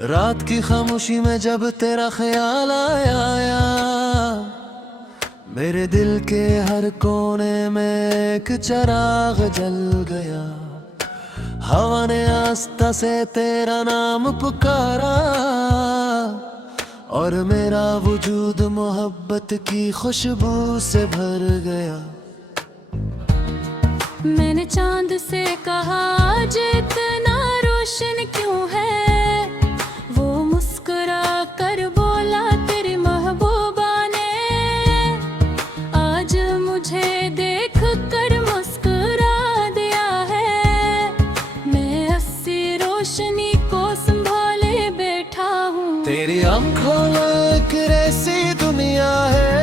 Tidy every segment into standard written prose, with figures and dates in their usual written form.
रात की खामोशी में जब तेरा ख्याल आया, मेरे दिल के हर कोने में एक चिराग जल गया। हवा ने आस्था से तेरा नाम पुकारा और मेरा वजूद मोहब्बत की खुशबू से भर गया। मैंने चांद से कहा आज इतना रोशन क्यों है, वो मुस्कुरा कर बोला तेरी महबूबा ने आज मुझे देख कर मुस्कुरा दिया है। मैं 80 रोशनी को संभाले बैठा हूँ। तेरी आंखों में एक ऐसी दुनिया है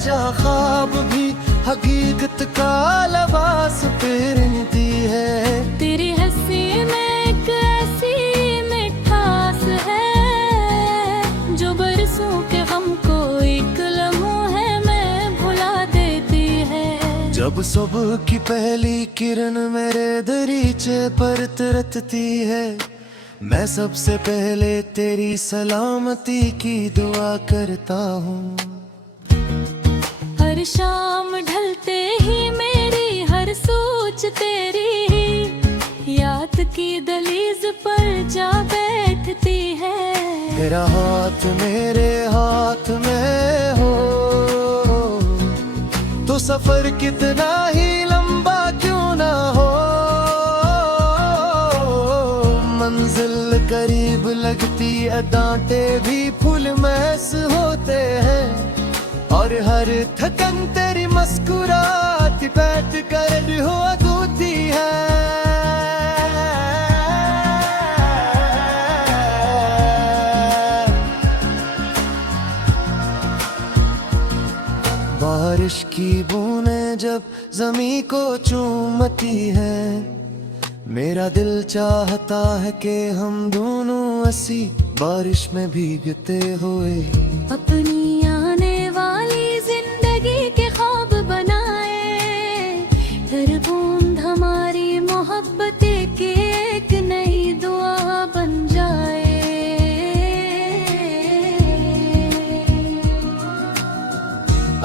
जहाँ ख्वाब भी हकीकत का लिबास पहनती है। तेरी हंसी में एक ऐसी मिठास है जो बरसों के गम को एक लम्हे में भुला देती है। जब सुबह की पहली किरण मेरे दरीचे पर तरसती है, मैं सबसे पहले तेरी सलामती की दुआ करता हूँ। हर शाम ढलते ही मेरी हर सोच तेरी याद की दहलीज पर जा बैठती है। तेरा हाथ मेरे हाथ में हो तो सफर कितना ही लंबा क्यों ना हो, मंजिल करीब लगती है, डांटे भी फूल महस होते हैं और हर थकन तेरी मुस्कुराती बैठ कर हो अधूरी है। बारिश की बूंदें जब ज़मीं को चूमती है, मेरा दिल चाहता है कि हम दोनों ऐसी बारिश में भीगते हुए अपनी आने वाली जिंदगी के ख्वाब बनाए। हर बूंद हमारी मोहब्बत की एक नई दुआ बन जाए।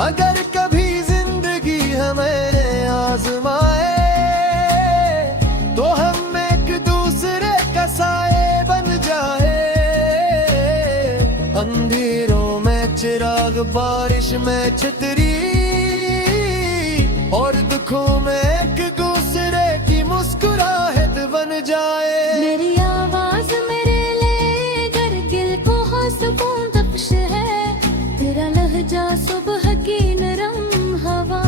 अगर कभी जिंदगी हमें आजमाए तो हम एक दूसरे का साए बन जाए। अंधेरों में चिराग, बारिश में छतरी और दुखों में एक दूसरे की मुस्कुराहट बन जाए। मेरी आवाज मेरे लिए गिल को सुकून बख्श है, तेरा लहजा सुबह की नरम हवा।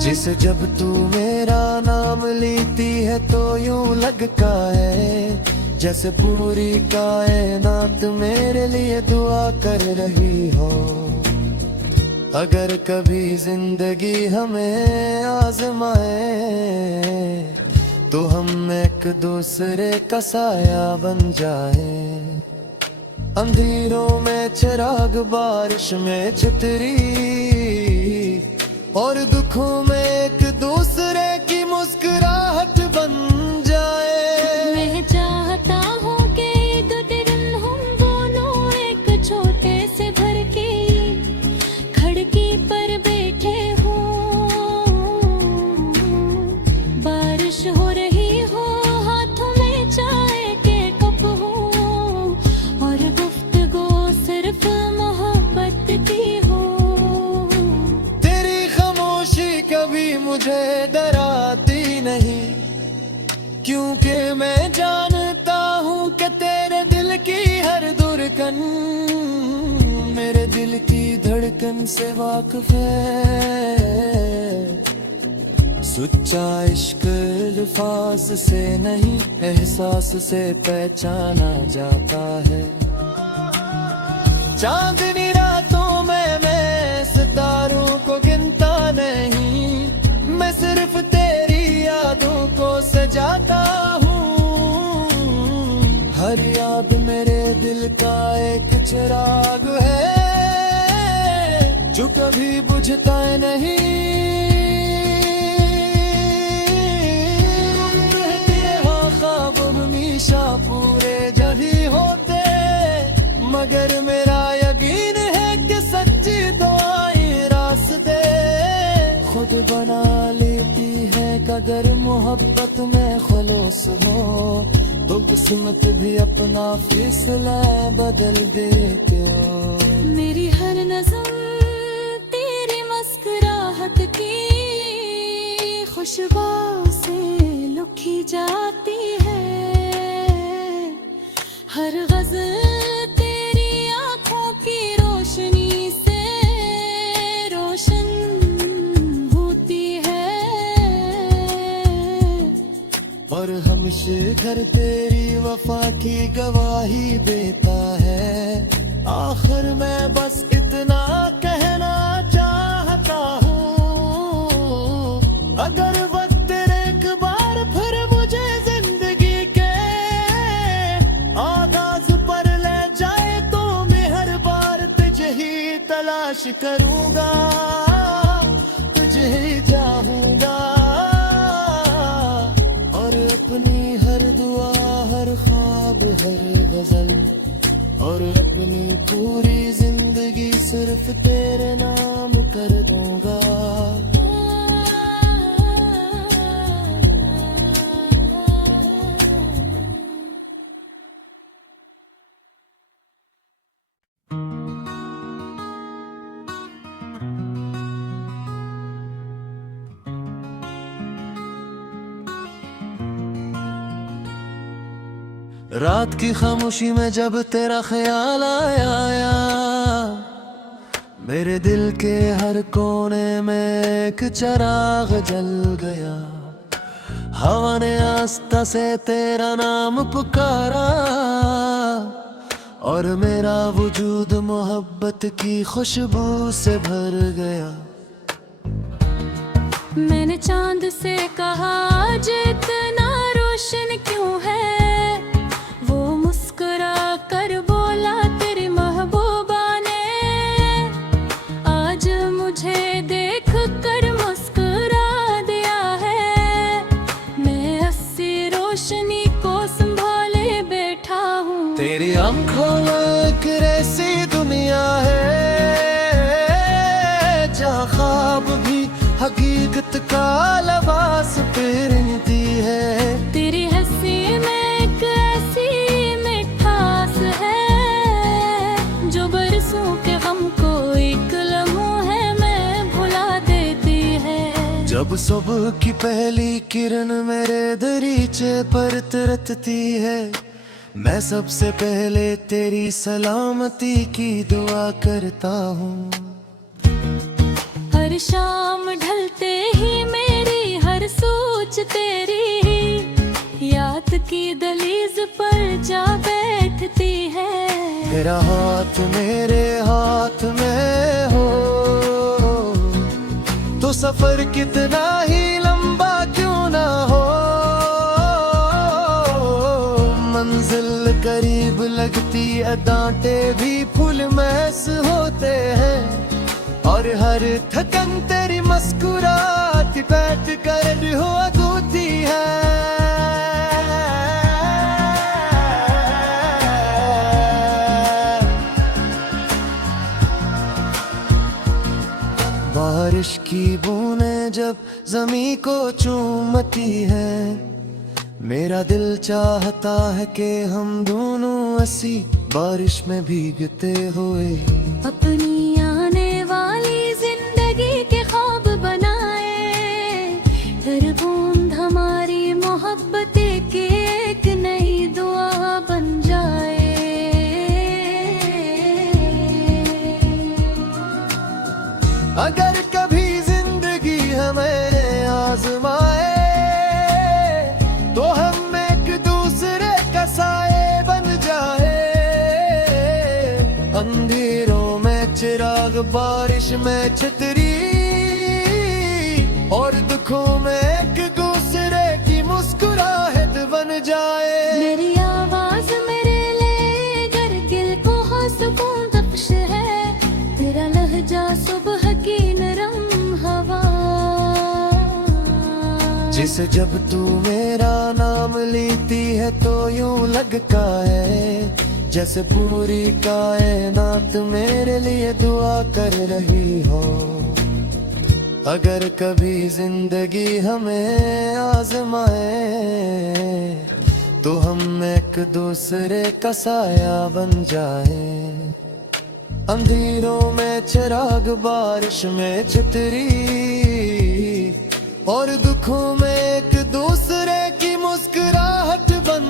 जिसे जब तू मेरा नाम लेती है तो यूं लगता है जैसे पूरी कायनात मेरे लिए दुआ कर रही हो। अगर कभी जिंदगी हमें आजमाए तो हम एक दूसरे का साया बन जाए। अंधेरों में चिराग, बारिश में छतरी और दुखों में एक दूसरे की मुस्कुराहट बन जाए। मैं चाहता हूँ कि दो दिन हम दोनों एक छोटे से घर की खिड़की पर बैठे हों, बारिश हो रही हो, हाथों में चाय के कप हो और गुफ्तगू सिर्फ मोहब्बत की हो। तेरी खामोशी कभी मुझे डराती नहीं, क्योंकि मैं जानता हूँ कि तेरे दिल की हर धड़कन मेरे दिल की धड़कन से वाकिफ है। सच्चा इश्क अल्फाज से नहीं, एहसास से पहचाना जाता है। चांदनी रातों में मैं सितारों को गिनता नहीं, मैं सिर्फ तेरी यादों को सजाता हूँ। हर याद मेरे दिल का एक चिराग है जो कभी बुझता नहीं। रहती है हाँ मगर मेरा यकीन है कि सच्ची दुआएं रास्ते खुद बना लेती है। अगर मोहब्बत में खुलूस हो तो किस्मत भी अपना फैसला बदल देते हो। मेरी हर नज़म तेरी मुस्कुराहट की खुशबू से लुकी जाती है। हर गज़ल तेरी आँखों की रोशनी से रोशन होती है। और हमेशा घर तेरी वफा की गवाही देता है। आखिर मैं बस इतना कहना चाहता हूँ, अगर वक्त तेरे एक बार फिर मुझे जिंदगी के आगाज पर ले जाए तो मैं हर बार तुझे ही तलाश करूँगा, तुझे ही चाहूँगा। और अपनी हर दुआ, हर ख्वाब, हर गजल और अपनी पूरी जिंदगी सिर्फ तेरे नाम कर दूंगा। रात की खामोशी में जब तेरा ख्याल आया, मेरे दिल के हर कोने में एक चिराग जल गया। हवा ने आस्था से तेरा नाम पुकारा और मेरा वजूद मोहब्बत की खुशबू से भर गया। मैंने चांद से कहा आज इतना रोशन क्यों है, कर बोला तेरी महबूबा ने आज मुझे देख कर मुस्कुरा दिया है। मैं अस्सी रोशनी को संभाले बैठा हूँ। तेरी आंखों में एक ऐसी दुनिया है जहाँ ख्वाब भी हकीकत का लिबास पहनती है। तेरी हंसी में एक ऐसी के हमको एक लम्हा में भुला देती है। जब सुबह की पहली किरण मेरे दरीचे पर तरसती है, मैं सबसे पहले तेरी सलामती की दुआ करता हूँ। हर शाम ढलते ही मेरी हर सोच तेरी याद की दहलीज पर जा बैठती है। तेरा हाथ मेरे हाथ में हो तो सफर कितना ही लंबा क्यों ना हो। मंजिल करीब लगती है, डांटे भी फूल महस होते हैं। और हर थकन तेरी मुस्कुराती बैठ कर हो अधूरी है। बारिश की बूंदें जब ज़मीं को चूमती है, मेरा दिल चाहता है कि हम दोनों ऐसी बारिश में भीगते हुए अपनी आने वाली जिंदगी के ख्वाब बनाए। हर बूंद हमारी मोहब्बत की एक नई दुआ बन जाए। अगर कभी जिंदगी हमें आजमाए तो हम एक दूसरे का साए बन जाए। अंधेरों में चिराग, बारिश में छतरी और दुखों में एक दूसरे की मुस्कुराहट बन जाए। मेरी आवाज मेरे लिए गिल को सुकून बख्श है। तेरा लहजा सुबह की नरम हवा, जिसे जब तू मेरा नाम लेती है तो यूं लगता है जैसे पूरी कायनात मेरे लिए दुआ कर रही हो। अगर कभी जिंदगी हमें आजमाए तो हम एक दूसरे का साया बन जाए। अंधेरों में चिराग, बारिश में छतरी, और दुखों में एक दूसरे की मुस्कुराहट बन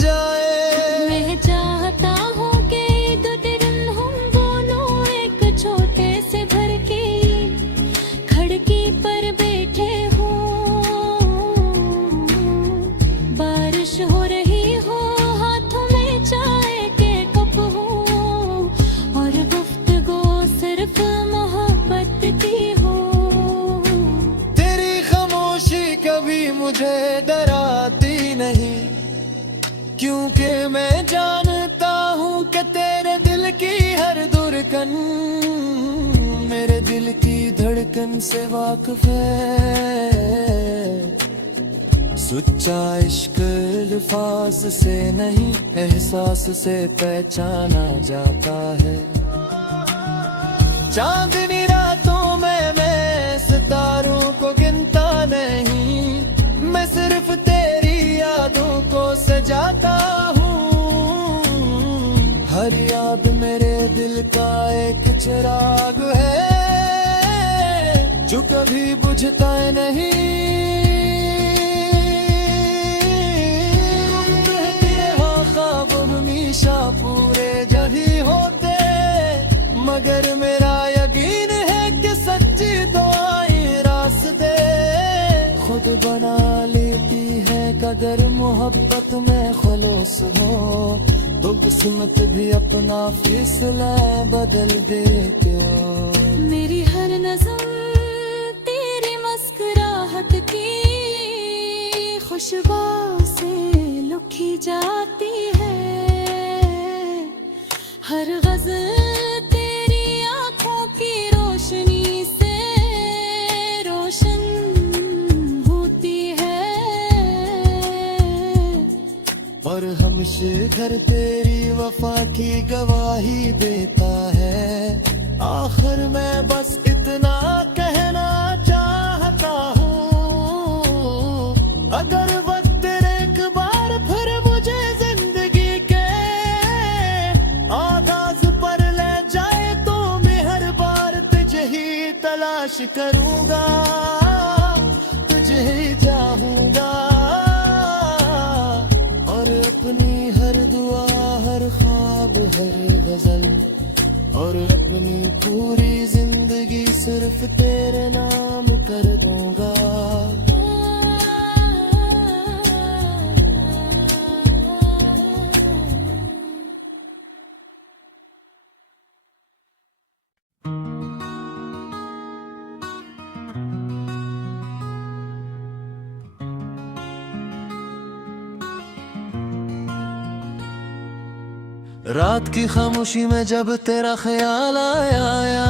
जाए। मैं चाहता हूँ कि एक दिन हम दोनों एक छोटे से घर की खिड़की पर बैठे हों, बारिश हो रही हो, हाथों में चाय के कप हो, और गुफ्तगू सिर्फ मोहब्बत की हो। तेरी खामोशी कभी मुझे डराती नहीं, क्योंकि मैं जानता हूँ कि तेरे दिल की हर धड़कन मेरे दिल की धड़कन से वाकिफ है। सच्चा इश्क अल्फाज से नहीं, एहसास से पहचाना जाता है। चांदनी रातों में मैं सितारों को गिनता नहीं, मैं सिर्फ तेरी यादों को सजाता हूँ। हर याद मेरे दिल का एक चिराग है जो कभी बुझता नहीं। ख्वाब हमेशा पूरे जही होते, मगर मेरा यकीन है कि सच्ची दुआएं रास्ते खुद बना लेती है। कदर मोहब्बत में खलूस हो तो किस्मत भी अपना फैसला बदल देते हो। मेरी हर नज़म तेरी मुस्कुराहट की खुशबू से लुकी जाती है। हर गज़ल तेरी आँखों की रोशनी से रोशन होती है, और हमेशा घर तेरी वफा की गवाही देता है। आखिर मैं बस इतना कहना चाहता हूँ, अगर वक्त एक बार फिर मुझे जिंदगी के आगाज पर ले जाए तो मैं हर बार तुझे ही तलाश करूँगा, तुझे ही चाहूँगा। और अपनी हर दुआ, हर ख्वाब, हर गजल और अपनी पूरी जिंदगी सिर्फ तेरे नाम कर दूंगा। रात की खामोशी में जब तेरा ख्याल आया,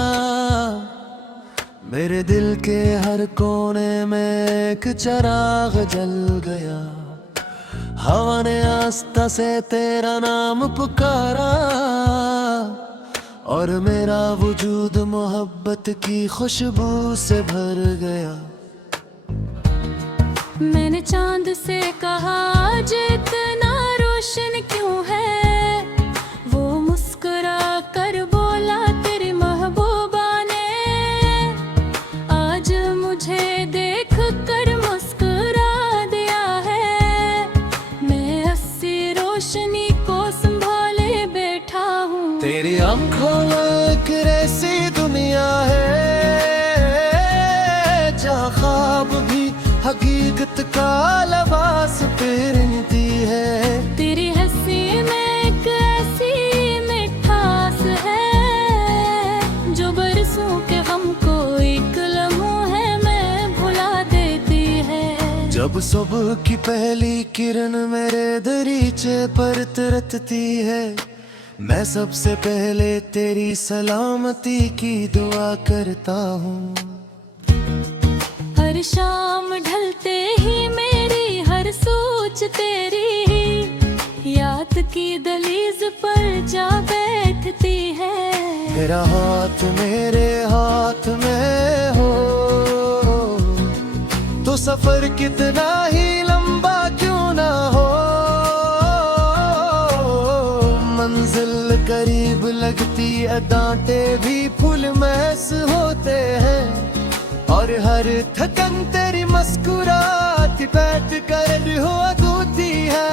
मेरे दिल के हर कोने में एक चिराग जल गया। हवा ने आस्था से तेरा नाम पुकारा, और मेरा वजूद मोहब्बत की खुशबू से भर गया। मैंने चांद से कहा आज इतना रोशन क्यों है, वो मुस्कुरा कर बोला तेरी महबूबा ने आज मुझे देख कर मुस्कुरा दिया है। मैं अस्सी रोशनी को संभाले बैठा हूँ। तेरी आंखों में एक ऐसी दुनिया है जहाँ ख्वाब भी हकीकत का लिबास पहनती है। तेरी हंसी में एक ऐसी मिठास है जो बरसों के गम को एक लम्हे में भुला देती है। जब सुबह की पहली किरण मेरे दरीचे पर तरसती है, मैं सबसे पहले तेरी सलामती की दुआ करता हूँ। हर शाम ढलते ही मेरी हर सोच तेरी याद की दहलीज पर तेरा हाथ मेरे हाथ में हो तो सफर कितना ही लंबा क्यों ना हो। मंजिल करीब लगती है, डांटे भी फूल महस होते हैं, और हर थकन तेरी मुस्कुराती बैठ कर हो अधूती है।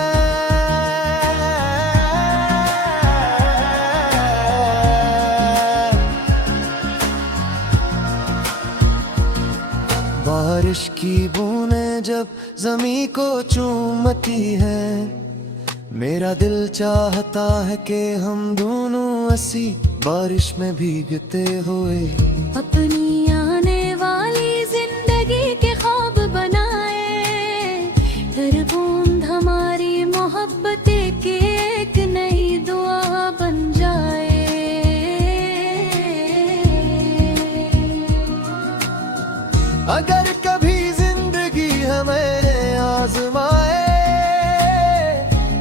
बारिश की बूंदें जब जमीन को चूमती है, मेरा दिल चाहता है कि हम दोनों ऐसी बारिश में भीगते हुए अपनी आने वाली जिंदगी के ख्वाब बनाए। हर बूंद हमारी मोहब्बत की एक नई दुआ बन जाए। अगर कभी जिंदगी हमें आजमाए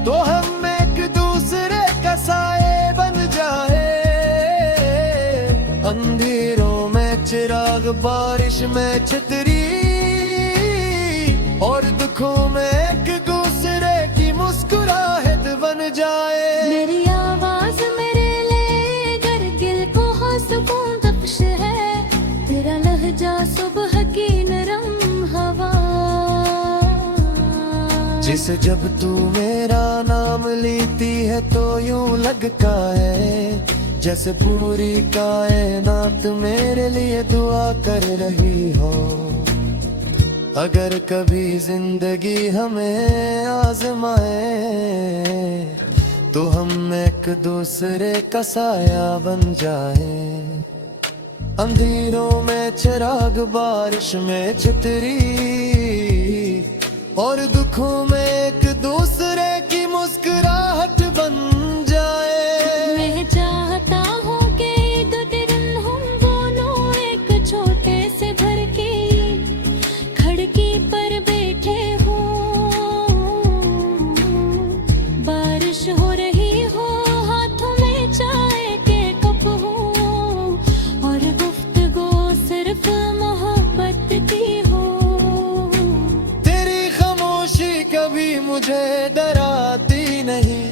तो हम एक दूसरे का साए बन जाए। अंधेरों में चिराग, बारिश में छतरी, और दुखों में एक दूसरे की मुस्कुराहट बन जाए। मेरी आवाज मेरे लिए गिल को सुकून बख्श है, तेरा लहजा सुबह की नरम हवा। जिसे जब तू मेरा नाम लेती है तो यूं लगता है जैसे पूरी कायनात मेरे लिए दुआ कर रही हो। अगर कभी जिंदगी हमें आजमाए तो हम एक दूसरे का साया बन जाए। अंधेरों में चिराग, बारिश में छतरी, और दुखों में एक दूसरे की मुस्कुराहट बन जाए। मैं चाहता हूँ कि एक दिन हम दोनों एक छोटे से घर की खिड़की पर बैठे हों, बारिश हो रही हो, हाथों में चाय के कप हो, और गुफ्तगू सिर्फ मोहब्बत की हो। कभी मुझे डराती नहीं,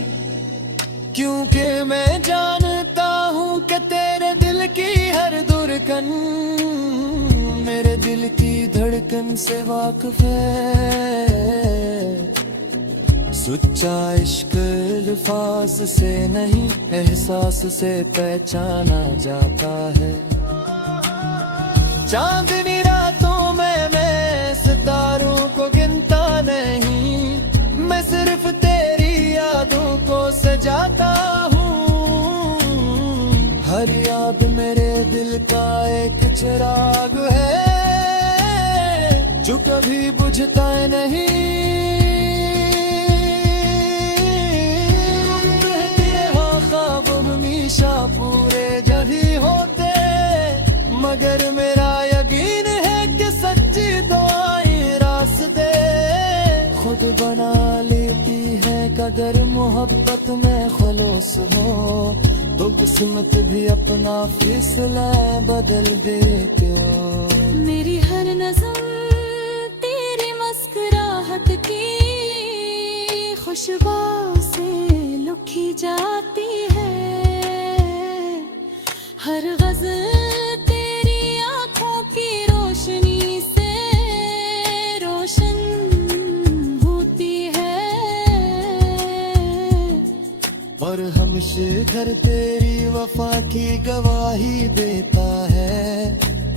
क्योंकि मैं जानता हूँ कि तेरे दिल की हर धड़कन मेरे दिल की धड़कन से वाकिफ है। सच्चा इश्क अल्फाज से नहीं, एहसास से पहचाना जाता है। चांदनी रातों में मैं सितारों को गिनता नहीं, मैं सिर्फ तेरी यादों को सजाता हूँ। हर याद मेरे दिल का एक चिराग है जो कभी बुझता नहीं। ख्वाब हमेशा पूरे जही होते, मगर मेरा यकीन है कि सच्ची दुआएं रास्ते खुद बना लेती है। कदर मोहब्बत में खलूस हो तो किस्मत भी अपना फैसला बदल देते हो। मेरी हर नज़र तेरी मुस्कुराहट की खुशबू से लुकी जाती है। हर गज़ल तेरी आँखों की रोशनी से रोशन होती है, और हमेशा घर तेरी वफा की गवाही देता है।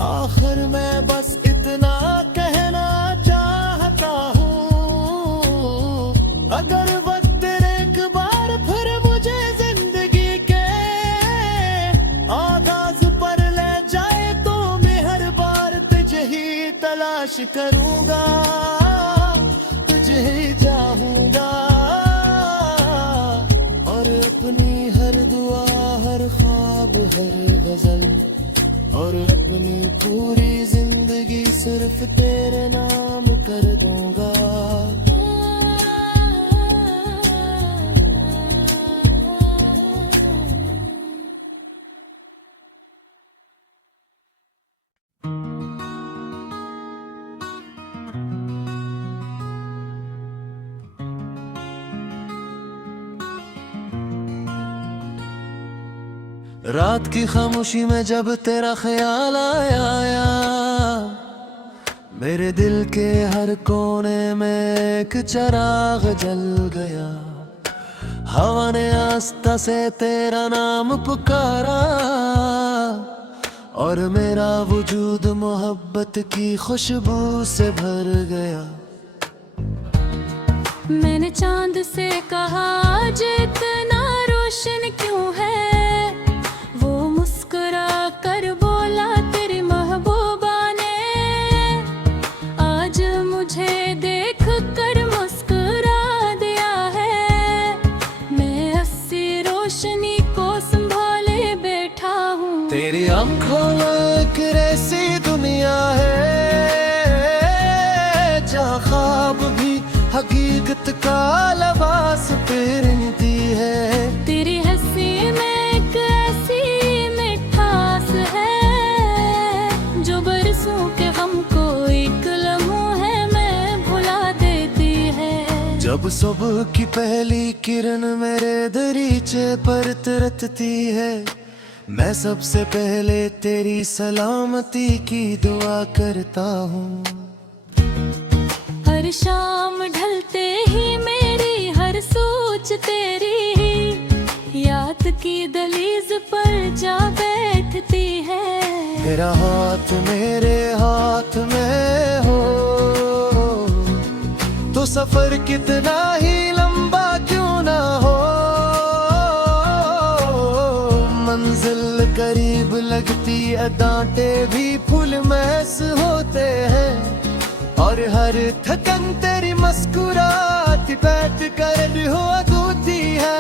आखिर मैं बस इतना कहना चाहता हूँ, अगर वक्त एक बार फिर मुझे जिंदगी के आगाज पर ले जाए तो मैं हर बार तुझे ही तलाश करूँगा, तुझे ही चाहूँगा। और अपनी हर दुआ, हर ख्वाब, हर गजल और अपनी पूरी जिंदगी सिर्फ तेरे नाम कर दूंगा। रात की खामोशी में जब तेरा ख्याल आया, मेरे दिल के हर कोने में एक चिराग जल गया। हवा ने आस्था से तेरा नाम पुकारा और मेरा वजूद मोहब्बत की खुशबू से भर गया। मैंने चांद से कहा आज इतना रोशन क्यों है, वो मुस्कुरा कर बोला तेरी महबूबा ने आज मुझे देख कर मुस्कुरा दिया है। मैं 80 रोशनी को संभाले बैठा हूँ। तेरी आंखों में एक ऐसी दुनिया है जहाँ ख्वाब भी हकीकत का लिबास पहनती है। तेरी हंसी में एक ऐसी मिठास है जो बरसों के गम को एक लम्हे में भुला देती है। जब सुबह की पहली किरण मेरे दरीचे पर तरसती है, मैं सबसे पहले तेरी सलामती की दुआ करता हूँ। हर शाम ढलते ही मेरी हर सोच तेरी याद की दहलीज पर जा बैठती है। तेरा हाथ मेरे हाथ में हो तो सफर कितना ही लंबा क्यों ना हो। मंजिल करीब लगती डांटे भी फूल महस होते हैं और हर थकन तेरी मुस्कुराती बैठ कर हो अधूरी है।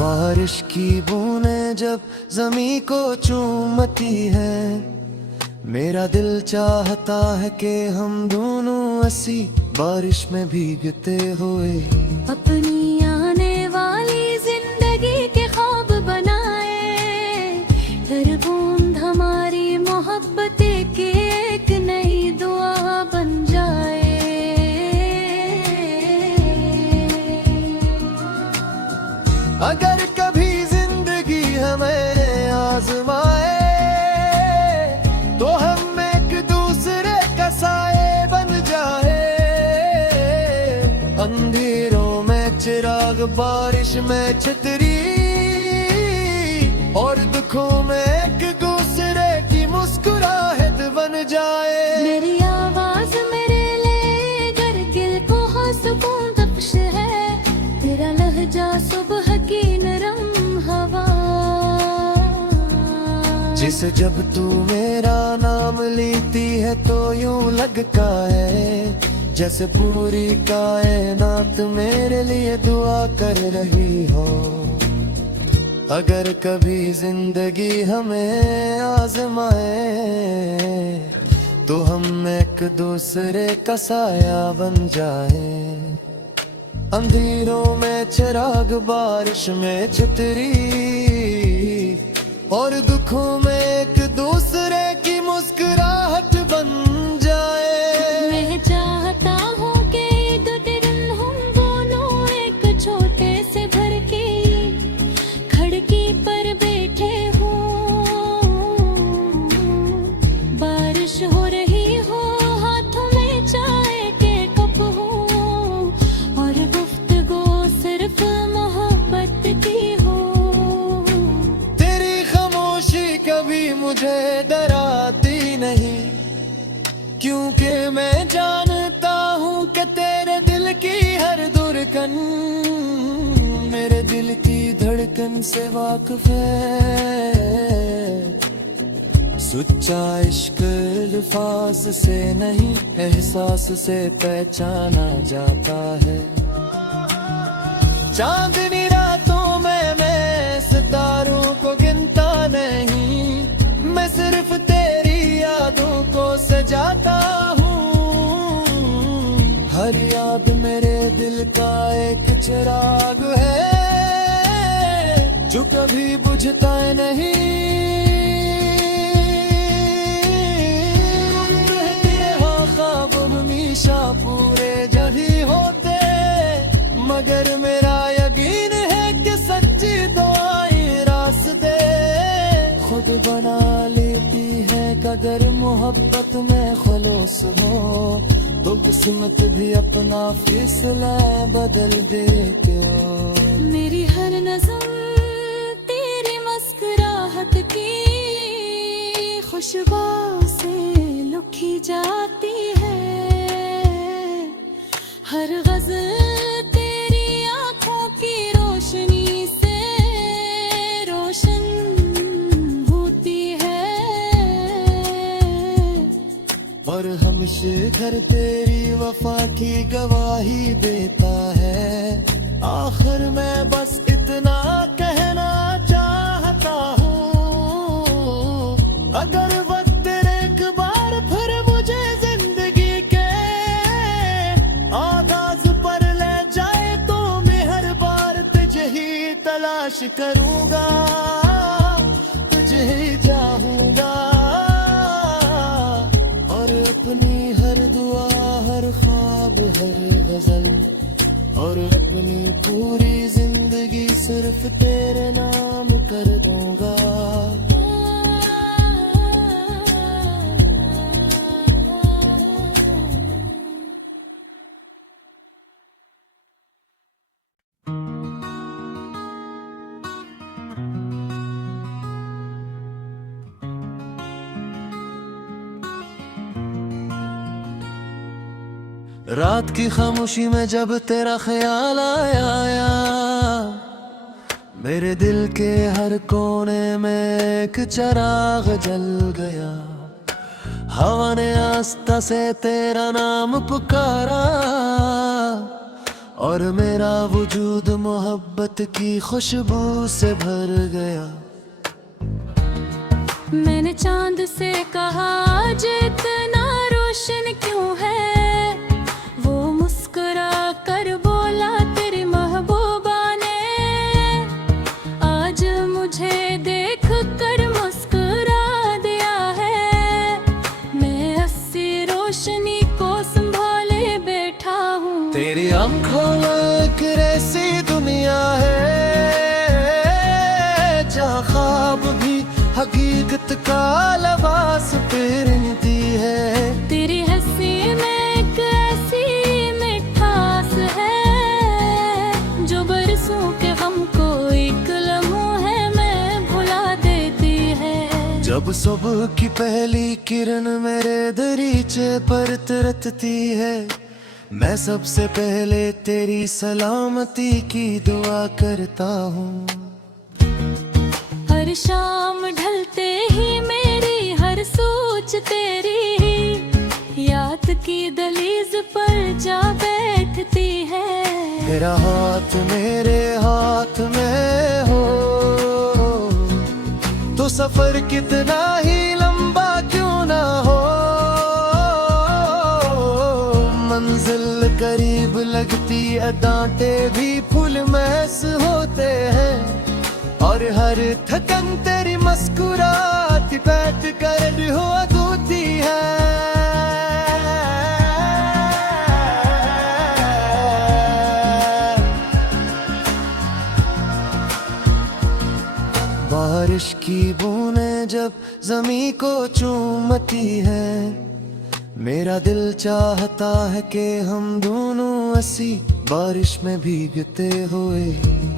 बारिश की बूंदें जब ज़मीं को चूमती है, मेरा दिल चाहता है कि हम दोनों ऐसी बारिश में भीगते हुए अपनी आने वाली जिंदगी के ख्वाब बनाए। हर बूंद हमारी मोहब्बत की एक नई दुआ बन जाए। अगर कभी जिंदगी हमें आजमाए तो हम एक दूसरे का साए बन जाए। अंधेरों में चिराग, बारिश में छतरी और दुखों में एक दूसरे की मुस्कुराहट बन जाए। मेरी आवाज मेरे लिए गिल को सुकून बख्श है, तेरा लहजा सुबह की नरम हवा। जिसे जब तू मेरा नाम लेती है तो यूं लगता है जैसे पूरी कायनात मेरे लिए दुआ कर रही हो। अगर कभी जिंदगी हमें आजमाए तो हम एक दूसरे का साया बन जाए। अंधेरों में चिराग, बारिश में छतरी और दुखों में एक दूसरे की मुस्कुराहट बन जाए। मैं चाहता हूँ कि दो दिन हम दोनों एक छोटे से घर की खिड़की पर बैठे हों, बारिश हो रही हो, हाथों में चाय के कप हो और गुफ्तगू सिर्फ मोहब्बत की हो। कभी मुझे डराती नहीं क्योंकि मैं जानता हूँ कि तेरे दिल की हर धड़कन मेरे दिल की धड़कन से वाकिफ है। सच्चा इश्क अल्फाज से नहीं एहसास से पहचाना जाता है। चांदनी रातों में मैं सितारों को गिनता नहीं, मैं सिर्फ तेरी यादों को सजाता हूँ। हर याद मेरे दिल का एक चिराग है जो कभी बुझता नहीं। अगर मोहब्बत में खलूस हो तो किस्मत भी अपना फैसला बदल दे क्यों। मेरी हर नज़र तेरी मुस्कुराहट की खुशबू से लुकी जाती है। हर गज़ल तेरी आँखों की रोशनी से रोशन होती है। और हम शिखर तेरी वफा की गवाही देता है। आखिर मैं बस इतना कहना चाहता हूँ, अगर वक्त एक बार फिर मुझे जिंदगी के आगाज पर ले जाए तो मैं हर बार तुझे ही तलाश करूँगा, तुझे ही चाहूँगा। और अपनी हर दुआ, हर ख्वाब, हर गजल और अपनी पूरी जिंदगी सिर्फ तेरे नाम कर दूंगा। रात की खामोशी में जब तेरा ख्याल आया, मेरे दिल के हर कोने में एक चिराग जल गया। हवा ने आस्था से तेरा नाम पुकारा और मेरा वजूद मोहब्बत की खुशबू से भर गया। मैंने चांद से कहा आज इतना रोशन क्यों है, वो मुस्कुरा कर बोला तेरी महबूबा ने आज मुझे देख कर मुस्कुरा दिया है। मैं अस्सी रोशनी को संभाले बैठा हूँ। तेरी आंखों में एक ऐसी दुनिया है जहाँ ख्वाब भी हकीकत का लिबास पहनती है। तेरी हंसी में एक ऐसी मिठास है जो बरसों के गम को एक लम्हे में भुला देती है। जब सुबह की पहली किरण मेरे दरीचे पर तरसती है, मैं सबसे पहले तेरी सलामती की दुआ करता हूँ। हर शाम ढलते ही मेरी हर सोच तेरी याद की दहलीज पर जा बैठती है। तेरा हाथ मेरे हाथ में हो तो सफर कितना ही लंबा क्यों ना हो, मंजिल करीब लगती है, डांटे भी फूल महस होते हैं। और हर थकन तेरी मुस्कुराती बैठ कर हो अधूरी है। बारिश की बूंदें जब ज़मीं को चूमती है, मेरा दिल चाहता है कि हम दोनों ऐसी बारिश में भीगते हुए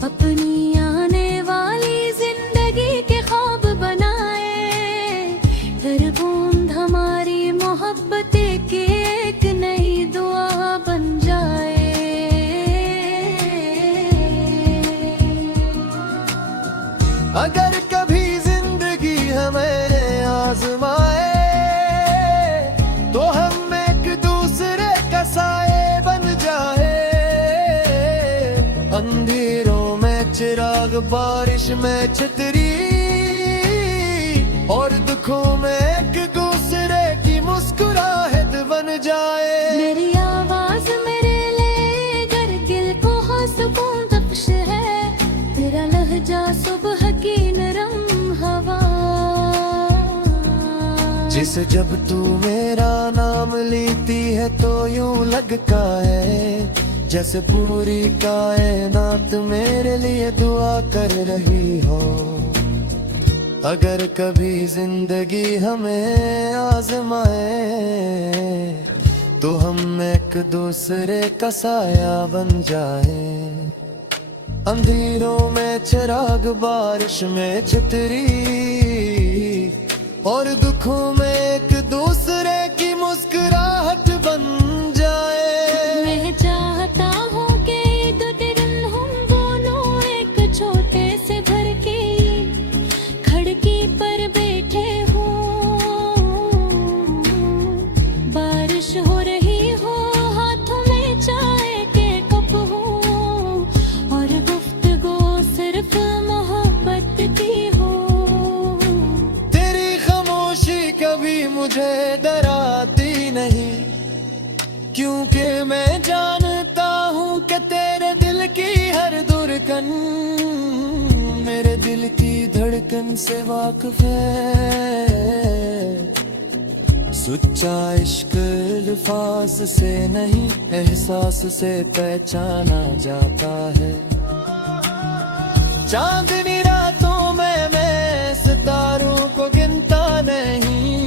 अपनी आने वाली जिंदगी के ख्वाब बनाए। हर बूंद हमारी मोहब्बत की एक नई दुआ बन जाए। अगर कभी जिंदगी हमें आजमाए तो हम एक दूसरे का साए बन जाए। अंधेरों में चिराग, बारिश में छतरी और दुखों में एक दूसरे की मुस्कुराहट बन जाए। मेरी आवाज मेरे लिए गिल को सुकून बख्श है, तेरा लहजा सुबह की नरम हवा। जिसे जब तू मेरा नाम लेती है तो यूं लगता है जैसे पूरी कायनात मेरे लिए दुआ कर रही हो। अगर कभी जिंदगी हमें आजमाए तो हम एक दूसरे का साया बन जाए। अंधेरों में चिराग, बारिश में छतरी, और दुखों में एक दूसरे की मुस्कुराहट बन जाए। मैं चाहता हूँ कि एक दिन हम दोनों एक छोटे से घर की खिड़की पर बैठे हों, बारिश हो रही हो, हाथों में चाय के कप हो, और गुफ्तगू सिर्फ मोहब्बत की हो। तेरी खामोशी कभी मुझे डराती नहीं, क्योंकि मैं जानता हूँ कि तेरे दिल की हर धड़कन मेरे दिल की धड़कन से वाकिफ है। सच्चा इश्क अल्फाज से नहीं, एहसास से पहचाना जाता है। चांदनी रातों में मैं सितारों को गिनता नहीं,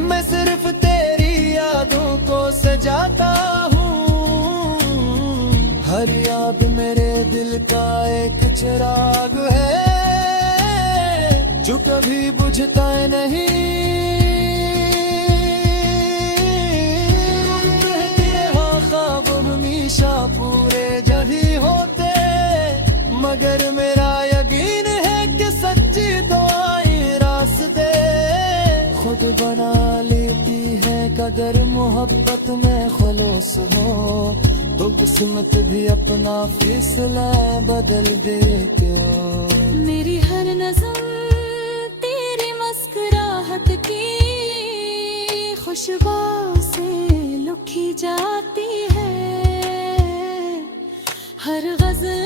मैं सिर्फ तेरी यादों को सजाता हूँ। हर याद मेरे दिल का एक चिराग है जो कभी बुझता नहीं। हाँ, ख्वाब हमेशा पूरे जही होते, मगर मेरा यकीन है कि सच्ची दुआएं रास्ते खुद बना लेती है। कदर मोहब्बत में खुलूस हो तो किस्मत भी अपना फैसला बदल देती हो। मेरी हर नज़र तेरी मुस्कुराहट की खुशबू से लुकी जाती है। हर गज़ल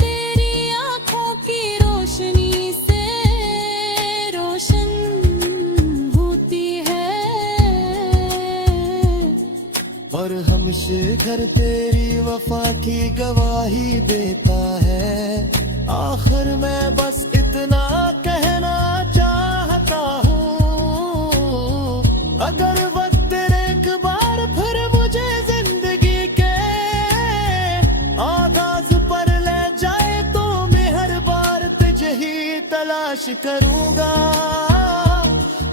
तेरी आँखों की रोशनी से रोशन होती है, और हमेशा घर तेरी वफा की गवाही देता है। आखिर मैं बस इतना कहना चाहता हूँ, अगर वक्त एक बार फिर मुझे जिंदगी के आगाज पर ले जाए तो मैं हर बार तुझे ही तलाश करूँगा,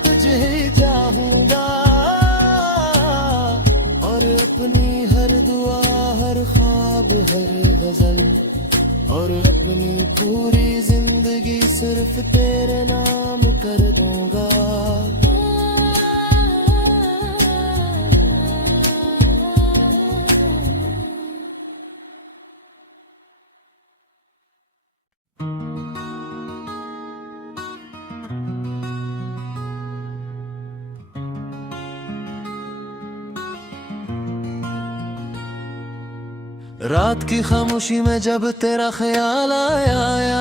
तुझे ही चाहूँगा, और अपनी हर दुआ, हर ख्वाब, हर गजल और अपनी पूरी जिंदगी सिर्फ तेरे नाम कर दूंगा। रात की खामोशी में जब तेरा ख्याल आया,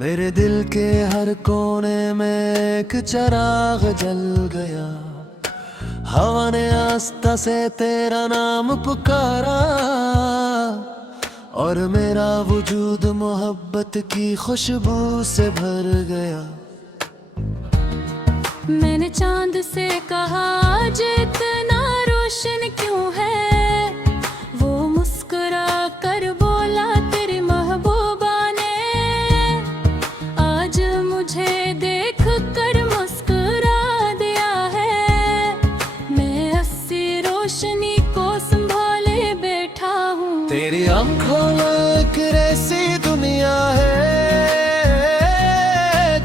मेरे दिल के हर कोने में एक चिराग जल गया। हवा ने आस्था से तेरा नाम पुकारा, और मेरा वजूद मोहब्बत की खुशबू से भर गया। मैंने चांद से कहा आज इतना रोशन क्यों है, वो मुस्कुरा कर बोला तेरी महबूबा ने आज मुझे देख कर मुस्कुरा दिया है। मैं अस्सी रोशनी को संभाले बैठा हूँ। तेरी आंखों में एक ऐसी दुनिया है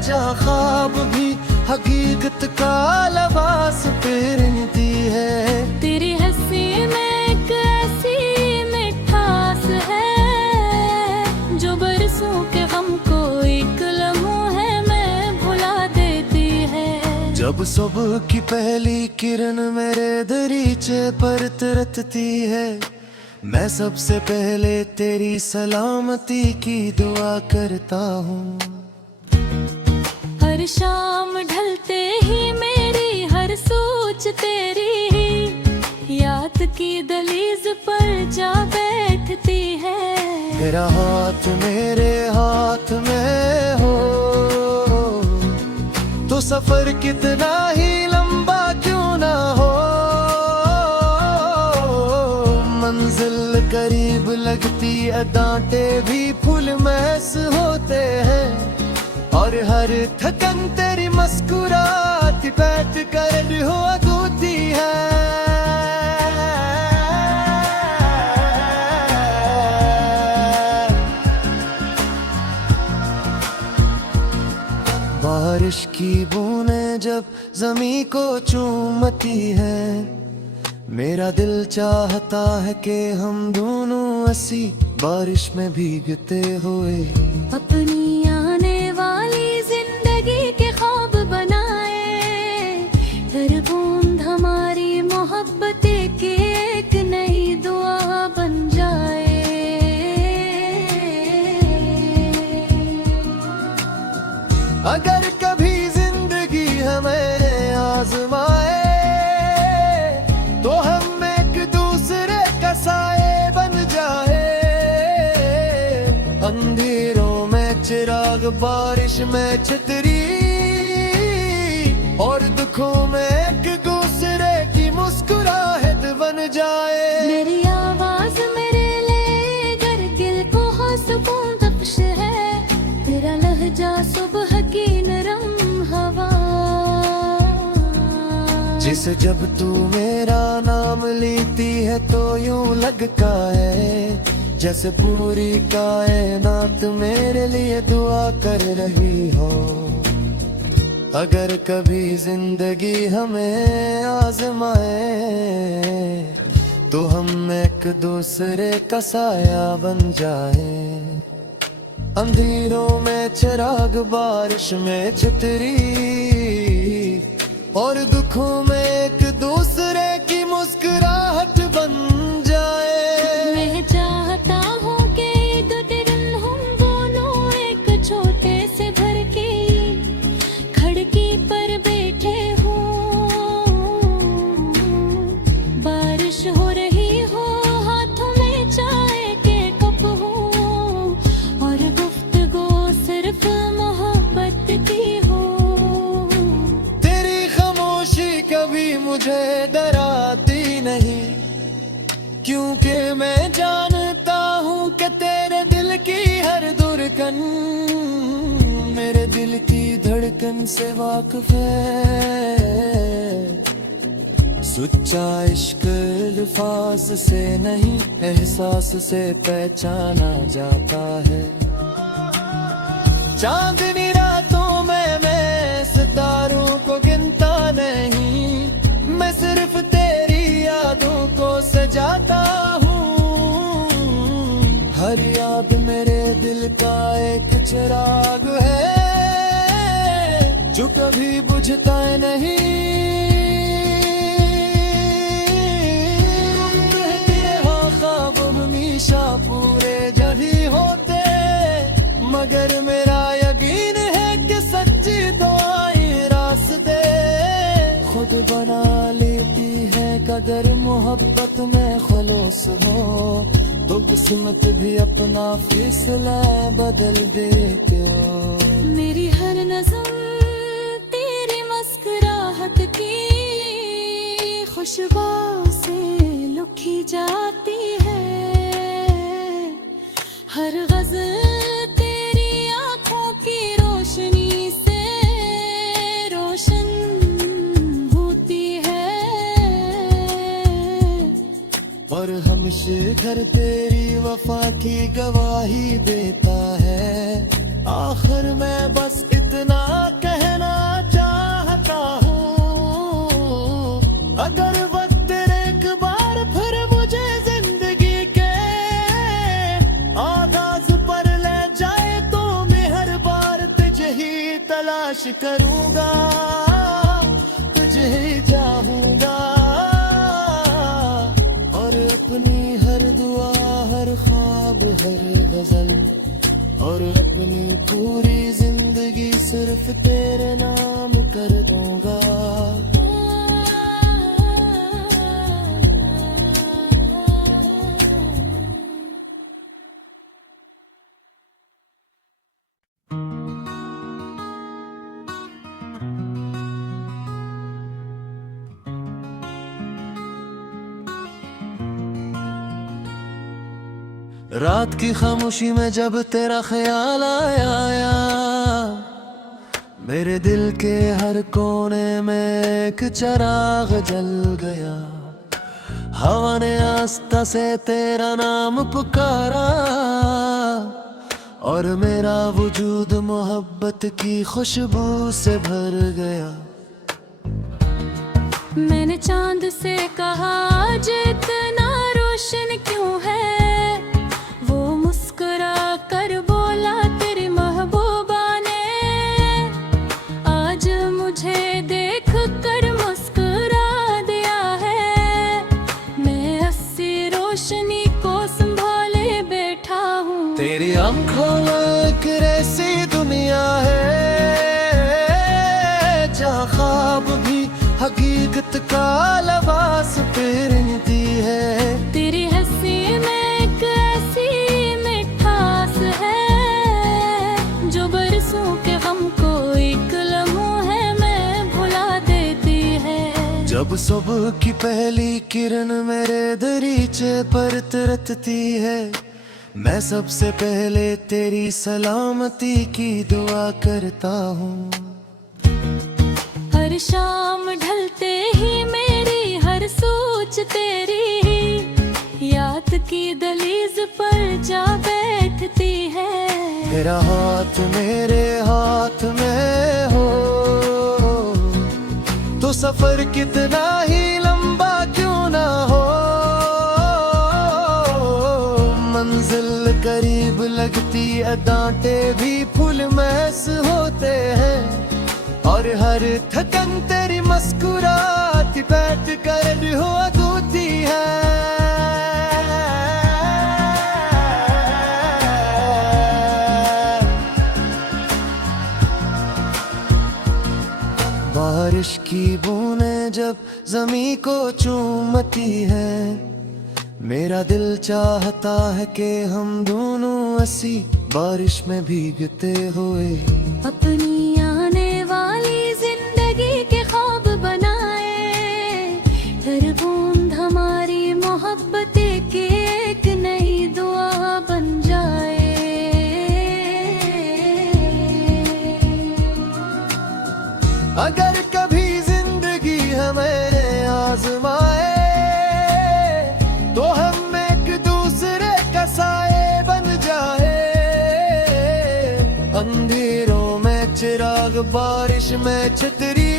जहाँ ख्वाब भी हकीकत का लिबास पहनती है। तेरी हंसी में एक ऐसी मिठास है जो बरसों के गम को एक लम्हे में भुला देती है। जब सुबह की पहली किरण मेरे दरीचे पर तरसती है, मैं सबसे पहले तेरी सलामती की दुआ करता हूँ। हर शाम ढलते ही मेरी हर सोच तेरी ही याद की दलीज पर जा बैठती है। तेरा हाथ मेरे हाथ में हो सफर कितना ही लंबा क्यों ना हो, मंजिल करीब लगती है, डांटे भी फूल महस होते हैं, और हर थकन तेरी मुस्कुराती बैठ कर हो अधूरी है। बारिश की बूंदें जब जमीन को चूमती है, मेरा दिल चाहता है कि हम दोनों ऐसी बारिश में भीगते हुए अपनी आने वाली जिंदगी के ख्वाब बनाए। हर बूंद हमारी मोहब्बत की एक नई दुआ बन जाए। अगर कभी जिंदगी हमें आजमाए, तो हम एक दूसरे का साए बन जाए। अंधेरों में चिराग, बारिश में छतरी, और दुखों में एक दूसरे की मुस्कुराहट बन जाए। मेरी आवाज मेरे लिए गिल को हो सुकून बख्श है, तेरा लहजा सुबह की नरम हवा। जिसे जब तू मेरा नाम लेती है तो यूं लगता है जैसे पूरी कायनात मेरे लिए दुआ कर रही हो। अगर कभी जिंदगी हमें आजमाए, तो हम एक दूसरे का साया बन जाए। अंधेरों में चिराग, बारिश में छतरी, और दुखों में एक दूसरे की मुस्कुराहट बन जाए। मैं चाहता हूँ कि एक दिन हम दोनों एक छोटे से घर की खिड़की पर बैठे हों, बारिश हो रही हो, हाथों में चाय के कप हो, और गुफ्तगू सिर्फ मोहब्बत की हो। कभी मुझे डराती नहीं, क्योंकि मैं जानता हूँ कि तेरे दिल की हर धड़कन मेरे दिल की धड़कन से वाकिफ है। सच्चा इश्क अल्फाज से नहीं, एहसास से पहचाना जाता है। चांदनी रातों में मैं सितारों को गिनता नहीं, मैं सिर्फ तेरी यादों को सजाता हूँ। हर याद मेरे दिल का एक चिराग है, जो कभी बुझता नहीं। ख्वाब हमेशा पूरे जही होते, मगर मेरा यकीन है कि सच्ची दुआएं रास्ते खुद बना लेती है। कदर मोहब्बत में खुलूस हो, तो किस्मत भी अपना फैसला बदल देती हो। मेरी हर नज़र तेरी मुस्कुराहट की खुशबू से लुकी जाती है। हर गज़ल तेरी आँखों की रोशनी से रोशन होती है, और हमेशा घर तेरी वफा की गवाही देता है। आखिर मैं बस इतना कहना चाहता हूँ, अगर वक्त एक बार फिर मुझे जिंदगी के आगाज पर ले जाए, तो मैं हर बार तुझे ही तलाश करूँगा, तुझे ही चाहूँगा। और अपनी हर दुआ, हर ख्वाब, हर गजल, और अपनी पूरी जिंदगी सिर्फ तेरे नाम कर दूंगा। रात की खामोशी में जब तेरा ख्याल आया, मेरे दिल के हर कोने में एक चिराग जल गया। हवा ने आस्था से तेरा नाम पुकारा और मेरा वजूद मोहब्बत की खुशबू से भर गया। मैंने चांद से कहा आज इतना रोशन क्यों है, वो मुस्कुरा कर बोला तेरी महबूबा ने आज मुझे देख कर मुस्कुरा दिया है। मैं 80 रोशनी को संभाले बैठा हूँ। तेरी आंखों में एक ऐसी दुनिया है जहाँ ख्वाब भी हकीकत का लिबास पहनती है। तेरी हंसी में एक ऐसी मिठास है जो बरसों के गम को एक लम्हे में भुला देती है। जब सुबह की पहली किरण मेरे दरीचे पर तरसती है, मैं सबसे पहले तेरी सलामती की दुआ करता हूँ। हर शाम ढलते ही मेरी हर सोच तेरी याद की दहलीज पर जा बैठती है। तेरा हाथ मेरे हाथ में हो तो सफर कितना ही लंबा क्यों ना हो। मंजिल करीब लगती है, डांटे भी फूल महस होते हैं और हर थकन तेरी मुस्कुराती बैठ कर हो अधूरी है। बारिश की बूंदें जब ज़मीं को चूमती है, मेरा दिल चाहता है कि हम दोनों ऐसी बारिश में भीगते हुए अपनी आने वाली जिंदगी के ख्वाब बनाए। हर बूंद हमारी मोहब्बत की एक नई दुआ बन जाए। अगर कभी जिंदगी हमें आजमाए तो हम एक दूसरे का साए बन जाए। अंधेरों में चिराग, बारिश में छतरी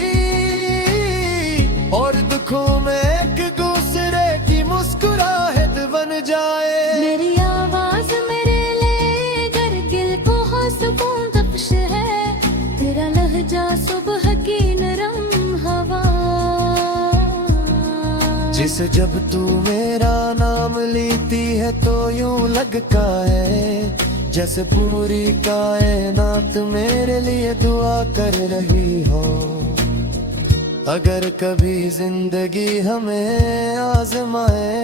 और दुखों में एक दूसरे की मुस्कुराहट बन जाए। मेरी आवाज मेरे लिए गिल को सुकून बख्श है, तेरा लहजा सुबह की नरम हवा। जिसे जब तू मेरा नाम लेती है तो यूं लगता है जैसे पूरी कायनात मेरे लिए दुआ कर रही हो। अगर कभी जिंदगी हमें आजमाए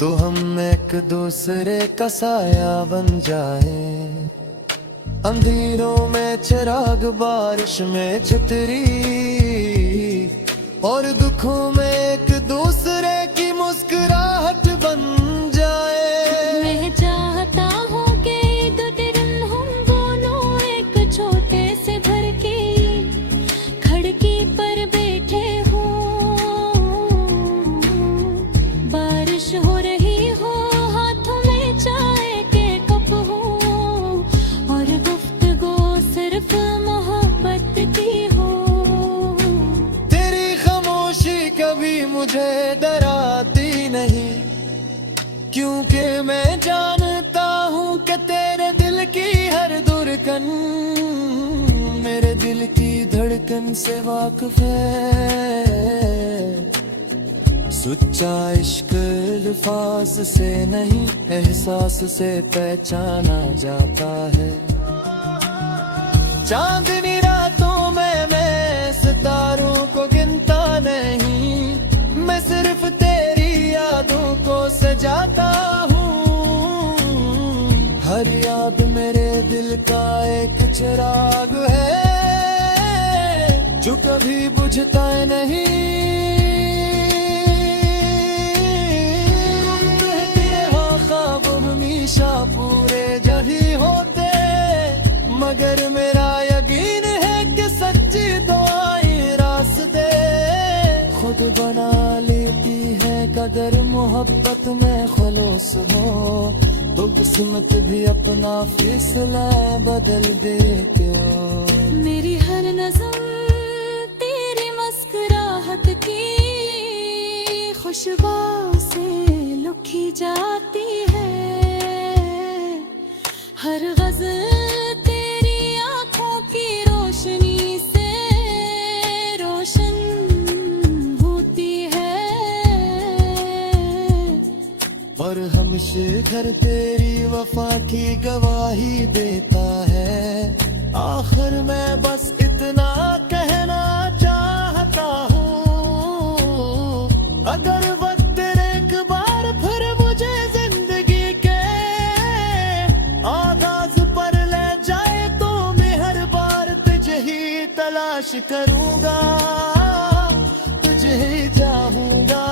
तो हम एक दूसरे का साया बन जाए। अंधेरों में चिराग, बारिश में छतरी और दुखों में एक दूसरे की मुस्कुराहट बन जाए। मैं चाहता हूँ कि दो दिन हम दोनों एक छोटे से घर की खिड़की पर बैठे हों, बारिश हो रही हो, हाथों में चाय के कप हो और गुफ्तगू सिर्फ मोहब्बत की हो। कभी मुझे डराती नहीं क्योंकि मैं जानता हूँ कि तेरे दिल की हर धड़कन मेरे दिल की धड़कन से वाकिफ है। सच्चा इश्क अल्फाज से नहीं एहसास से पहचाना जाता है। चांदनी रातों में मैं सितारों को गिनता नहीं, मैं सिर्फ तेरी यादों को सजाता हूँ। हर याद मेरे दिल का एक चिराग है जो कभी बुझता नहीं। बना लेती है कदर मोहब्बत में खलूस हो, तो किस्मत भी अपना फैसला बदल देते हो। मेरी हर नज़म तेरी मुस्कुराहट की खुशबू से लुकी जाती है, हर गज़ल तेरी आँखों की रोशनी से रोशन होती है, और हमेशा घर तेरी वफा की गवाही देता है। आखिर मैं बस इतना कहना चाहता हूँ, अगर वक्त तेरे एक बार फिर मुझे जिंदगी के आगाज पर ले जाए तो मैं हर बार तुझे ही तलाश करूँगा, तुझे ही चाहूँगा,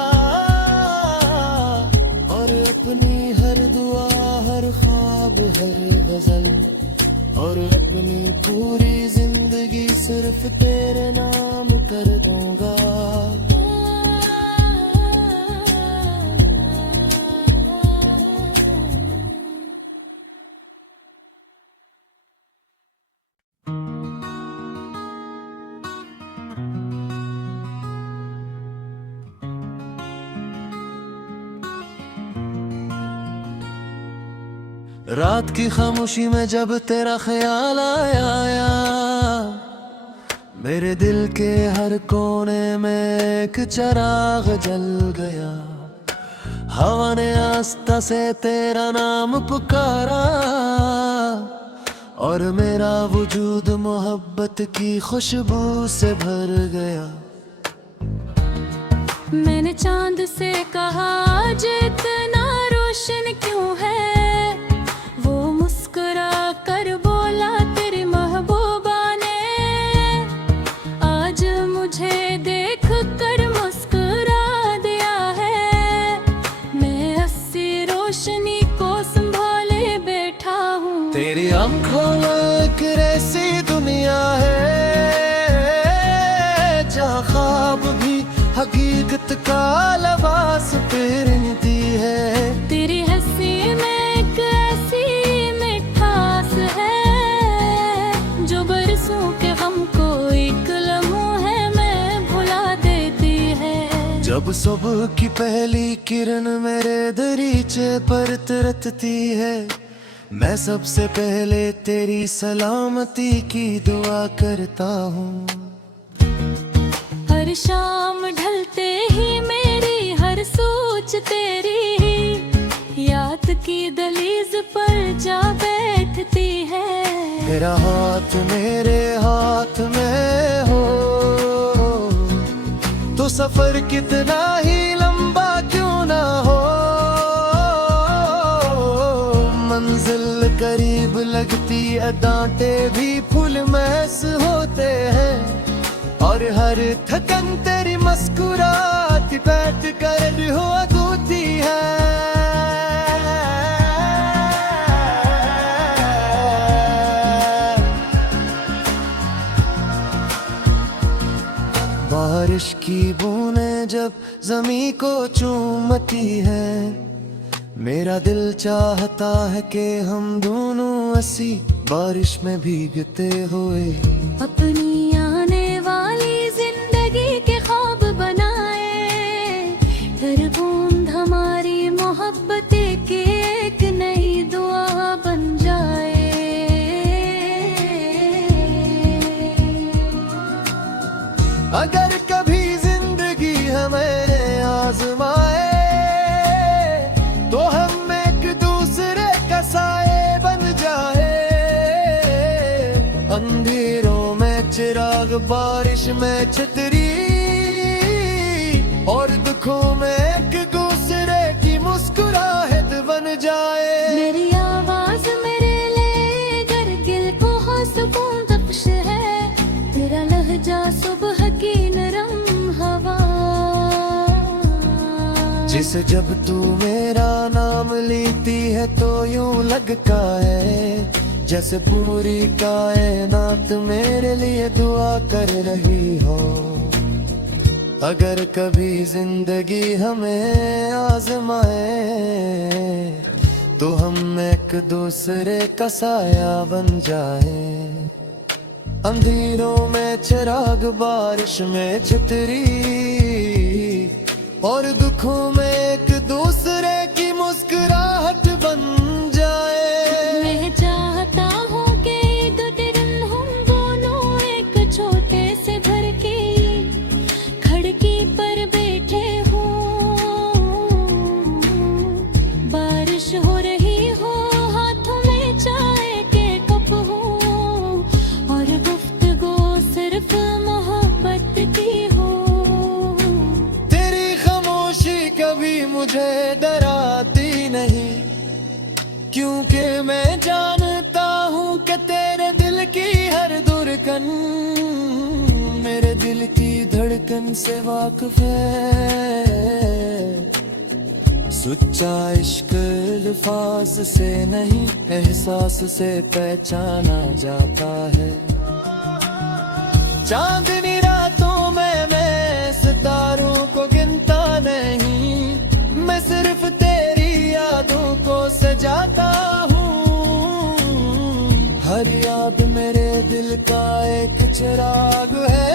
और अपनी हर दुआ हर ख्वाब हर गजल और अपनी पूरी जिंदगी सिर्फ तेरे नाम कर दूंगा। रात की खामोशी में जब तेरा ख्याल आया, मेरे दिल के हर कोने में एक चिराग जल गया। हवा ने आस्था से तेरा नाम पुकारा, और मेरा वजूद मोहब्बत की खुशबू से भर गया। मैंने चांद से कहा आज इतना रोशन क्यों है, वो मुस्कुरा कर बोला तेरी महबूबा ने, आज मुझे देख कर मुस्कुरा दिया है। मैं 80 रोशनी को संभाले बैठा हूँ। तेरी आंखों में एक ऐसी दुनिया है जहाँ ख्वाब भी हकीकत का लिबास पहनती है। तेरी हंसी में एक ऐसी मिठास है, जो बरसों के गम को एक लम्हे में भुला देती है। जब सुबह की पहली किरण मेरे दरीचे पर तरसती है, मैं सबसे पहले तेरी सलामती की दुआ करता हूँ। हर शाम ढलते ही मेरी हर सोच तेरी ही याद की दहलीज पर जा बैठती है। तेरा हाथ मेरे हाथ में हो तो सफर कितना ही लंबा क्यों ना हो, मंजिल करीब लगती डांटे भी फूल महस होते हैं, और हर थकन तेरी मुस्कुराती बैठ कर हो अधूरी है। बारिश की बूंदें जब जमीन को चूमती है, मेरा दिल चाहता है कि हम दोनों ऐसी बारिश में भीगते हुए अपनी आने वाली जिंदगी के ख्वाब बनाए। हर बूंद हमारी मोहब्बत की एक नई दुआ बन जाए। अगर कभी जिंदगी हमें आजमाए तो हम एक दूसरे का साए बन जाए। अंधेरों में चिराग, बारिश में छतरी, और दुखों में एक दूसरे की मुस्कुराहट बन जाए। मेरी आवाज मेरे लिए गिल को सुकून बख्श है, तेरा लहजा सुबह की नरम हवा। जिसे जब तू मेरा नाम लेती है तो यूं लगता है जैसे पूरी कायनात मेरे लिए दुआ कर रही हो। अगर कभी जिंदगी हमें आजमाए तो हम एक दूसरे का साया बन जाए। अंधेरों में चिराग, बारिश में छतरी, और दुखों में एक दूसरे की मुस्कुराहट बन जाए। मैं चाहता हूँ कि एक दिन हम दोनों एक छोटे से घर की खिड़की पर बैठे हों, बारिश हो रही हो, हाथों में चाय के कप हो, और गुफ्तगू सिर्फ मोहब्बत की हो। तेरी खामोशी कभी मुझे डराती नहीं, क्योंकि मैं जानता हूँ कि तेरे दिल की हर धड़कन मेरे दिल की धड़कन से वाकिफ है। सच्चा इश्क अल्फाज से नहीं, एहसास से पहचाना जाता है। चांदनी रातों में मैं सितारों को गिनता नहीं, मैं सिर्फ तेरी यादों को सजाता हूँ। हर याद मेरे दिल का एक चिराग है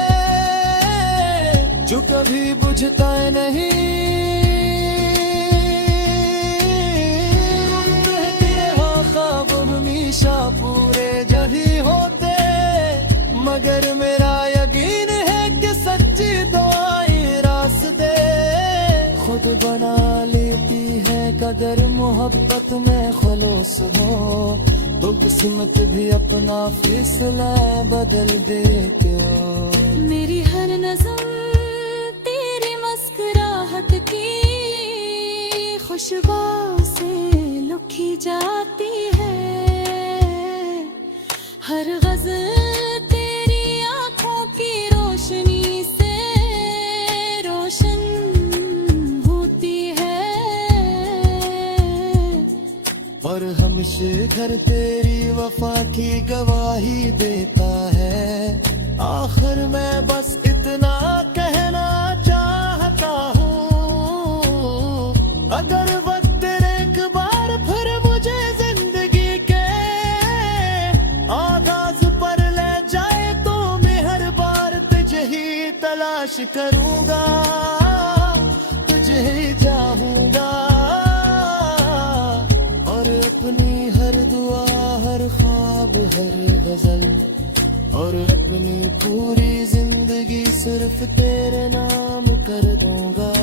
जो कभी बुझता नहीं। ख्वाब हमेशा पूरे जही होते, मगर मेरा यकीन है कि सच्ची दुआएं रास्ते खुद बना लेती है। कदर मोहब्बत में खलूस हो तो किस्मत भी अपना फैसला बदल देते हो। मेरी हर नज़र तेरी मुस्कुराहट की खुशबू से लुकी जाती है। हर गज़ल तेरी आँखों की रोशनी से रोशन होती है, और हमेशा घर तेरी वफा की गवाही देता है। आखिर मैं बस इतना कहना चाहता हूँ, अगर वक्त एक बार फिर मुझे जिंदगी के आगाज पर ले जाए तो मैं हर बार तुझे ही तलाश करूँगा, तुझे ही चाहूँगा, और अपनी हर दुआ, हर ख्वाब, हर गजल और अपनी पूरी जिंदगी सिर्फ तेरे नाम कर दूंगा।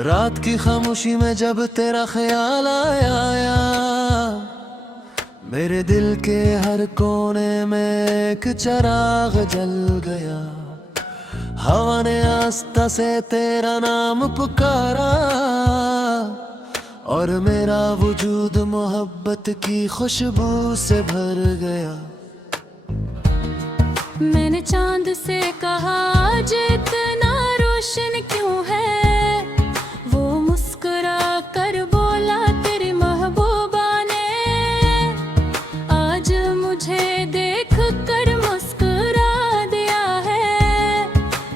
रात की खामोशी में जब तेरा ख्याल आया, मेरे दिल के हर कोने में एक चिराग जल गया। हवा ने आस्था से तेरा नाम पुकारा, और मेरा वजूद मोहब्बत की खुशबू से भर गया। मैंने चांद से कहा आज इतना रोशन क्यों है, वो मुस्कुरा कर बोला तेरी महबूबा ने, आज मुझे देख कर मुस्कुरा दिया है।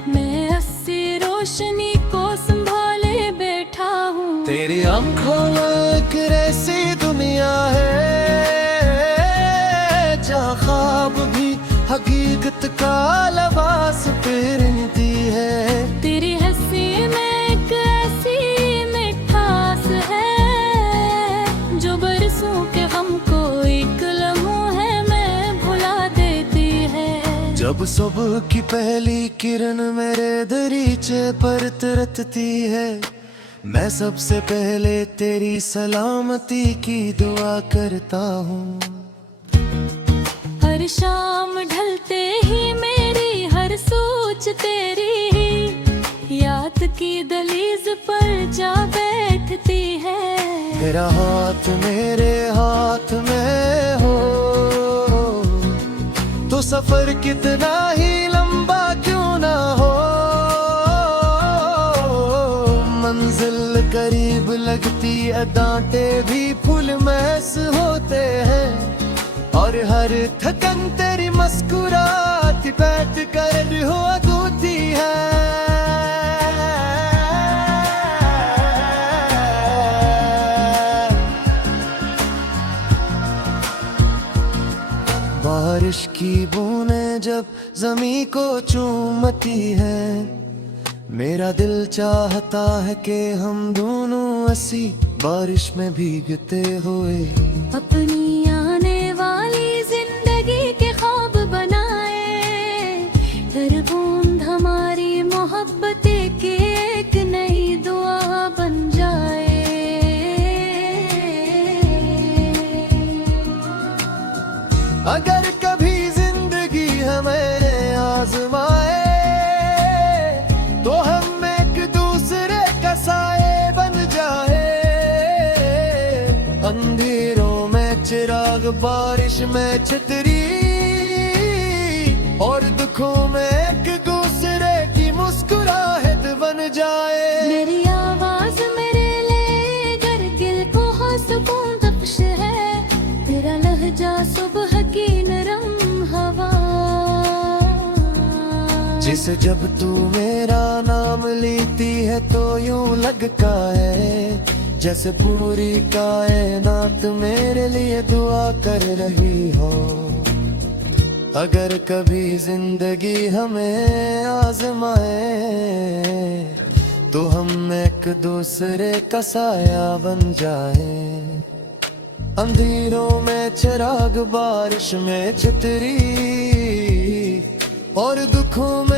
मैं अस्सी रोशनी को संभाले बैठा हूँ। तेरी आंखों में एक ऐसी दुनिया है जहाँ ख्वाब भी हकीकत का लिबास पहनती है। तेरी हंसी में एक ऐसी मिठास है जो बरसों के गम को एक लम्हे में भुला देती है। जब सुबह की पहली किरण मेरे दरीचे पर तरसती है, मैं सबसे पहले तेरी सलामती की दुआ करता हूँ। हर शाम ढलते ही मेरी हर सोच तेरी याद की दहलीज पर जा बैठती है। तेरा हाथ मेरे हाथ में हो तो सफर कितना ही लंबा क्यों ना हो, मंजिल करीब लगती डांटे भी फूल महस होते हैं, और हर थकन तेरी मुस्कुराती बैठ कर हो अधूरी है। बारिश की बूंदें जब ज़मीं को चूमती है, मेरा दिल चाहता है कि हम दोनों ऐसी बारिश में भीगते हुए अपनी आने वाली जिंदगी के ख्वाब बनाए। हर बूंद हमारी मोहब्बत की एक नई दुआ बन जाए। अगर कभी जिंदगी हमें आजमाए, तो हम एक दूसरे का साए बन जाए। अंधेरों में चिराग, बारिश में छतरी, और दुखों में एक दूसरे की मुस्कुराहट बन जाए। मेरी आवाज मेरे लिए गिल को हो सुकून बख्श है, तेरा लहजा सुबह की नरम हवा। जिसे जब तू मेरा नाम लेती है तो यूं लगता है जैसे पूरी कायनात मेरे लिए दुआ कर रही हो। अगर कभी जिंदगी हमें आजमाए, तो हम एक दूसरे का साया बन जाए। अंधेरों में चिराग, बारिश में छतरी, और दुखों में